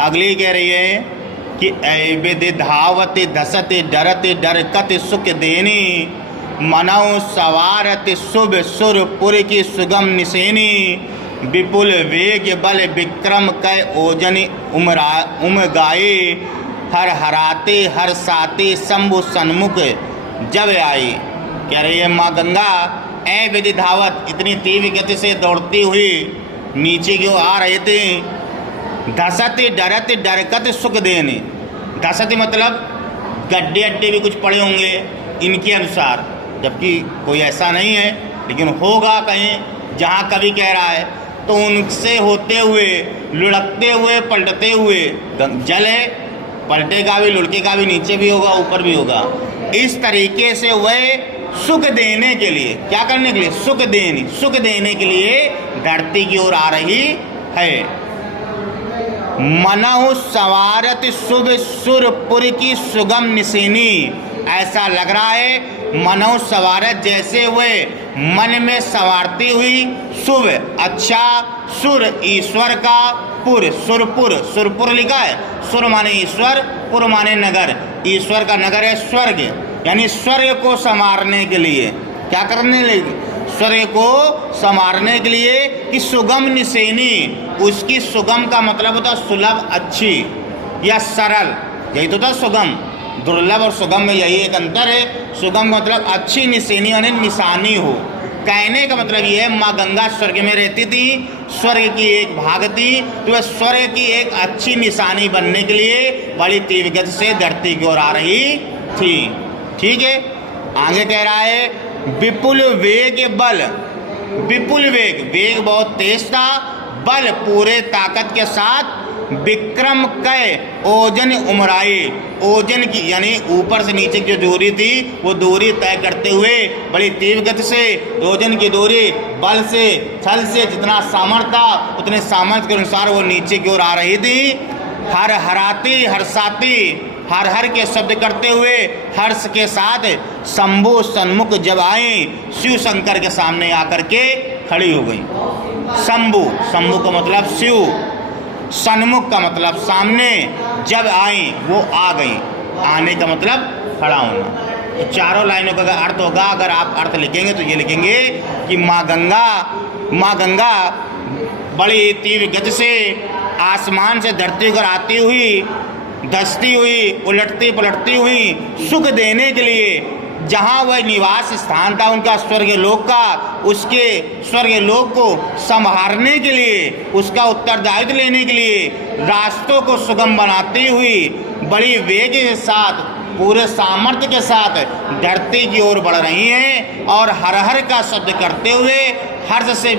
अगली कह रही है कि ऐ विधि धावत धसत डरत डरकत सुख देनी, मनौ सवारत शुभ सुरपुर की सुगम निसेनी, विपुल वेग बल विक्रम कै ओजन उमगाए, हर हराते हर साते शंभु सन्मुख जब आई। कह रही है माँ गंगा ऐ विधि धावत, इतनी तीव्र गति से दौड़ती हुई नीचे की ओर आ रहे थे। धसत डरत डरकत सुख देने, धसत मतलब गड्ढे अड्डे भी कुछ पड़े होंगे इनके अनुसार, जबकि कोई ऐसा नहीं है, लेकिन होगा कहीं जहाँ कभी कह रहा है, तो उनसे होते हुए लुढ़कते हुए पलटते हुए, जल है पलटेगा भी लुढ़केगा भी, नीचे भी होगा ऊपर भी होगा। इस तरीके से वह सुख देने के लिए, क्या करने के लिए, सुख देने के लिए धरती की ओर आ रही है। मनहु सवारत शुभ सुरपुर की सुगम निसेनी, ऐसा लग रहा है मनहु सवारत जैसे वे मन में संवारती हुई शुभ अच्छा, सुर ईश्वर का, पुर सुरपुर, सुरपुर लिखा है, सुर माने ईश्वर, पुर माने नगर, ईश्वर का नगर है स्वर्ग, यानी स्वर्ग को संवारने के लिए क्या करने लगी, स्वर्ग को संवारने के लिए कि सुगम निसेनी, उसकी सुगम का मतलब होता है सुलभ अच्छी या सरल, यही तो था सुगम, दुर्लभ और सुगम में यही एक अंतर है। सुगम का मतलब अच्छी निसेनी यानी निशानी हो। कहने का मतलब ये है माँ गंगा स्वर्ग में रहती थी, स्वर्ग की एक भाग थी, तो वह स्वर्ग की एक अच्छी निशानी बनने के लिए बड़ी तीव्र गति से धरती की ओर आ रही थी। ठीक है, आगे कह रहा है विपुल वेग बल, विपुल वेग, वेग बहुत तेज था, बल पूरे ताकत के साथ, विक्रम कै ओजन उमराए, ओजन की यानी ऊपर से नीचे की जो दूरी थी वो दूरी तय करते हुए बड़ी तीव्र गति से, ओजन की दूरी बल से छल से जितना सामर्थ्य था उतने सामर्थ्य के अनुसार वो नीचे की ओर आ रही थी। हर हराती हर्षाती, हर हर के शब्द करते हुए हर्ष के साथ शंभु सन्मुख जब आई, शिव शंकर के सामने आकर के खड़ी हो गई। शंभु, शंभु का मतलब शिव, सन्मुख का मतलब सामने, जब आई वो आ गई, आने का मतलब खड़ा होना। तो चारों लाइनों का अर्थ होगा, अगर आप अर्थ लिखेंगे तो ये लिखेंगे कि माँ गंगा बड़ी तीव्र गति से आसमान से धरती पर आती हुई, धसती हुई, उलटती पलटती हुई सुख देने के लिए जहाँ वह निवास स्थान था उनका स्वर्ग लोक का, उसके स्वर्ग लोक को संभालने के लिए, उसका उत्तरदायित्व लेने के लिए रास्तों को सुगम बनाती हुई बड़ी वेग के साथ, पूरे सामर्थ्य के साथ धरती की ओर बढ़ रही हैं और हर हर का शब्द करते हुए हर्ष से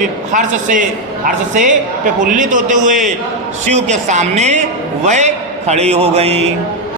प्रफुल्लित होते हुए शिव के सामने वह खड़ी हो गई।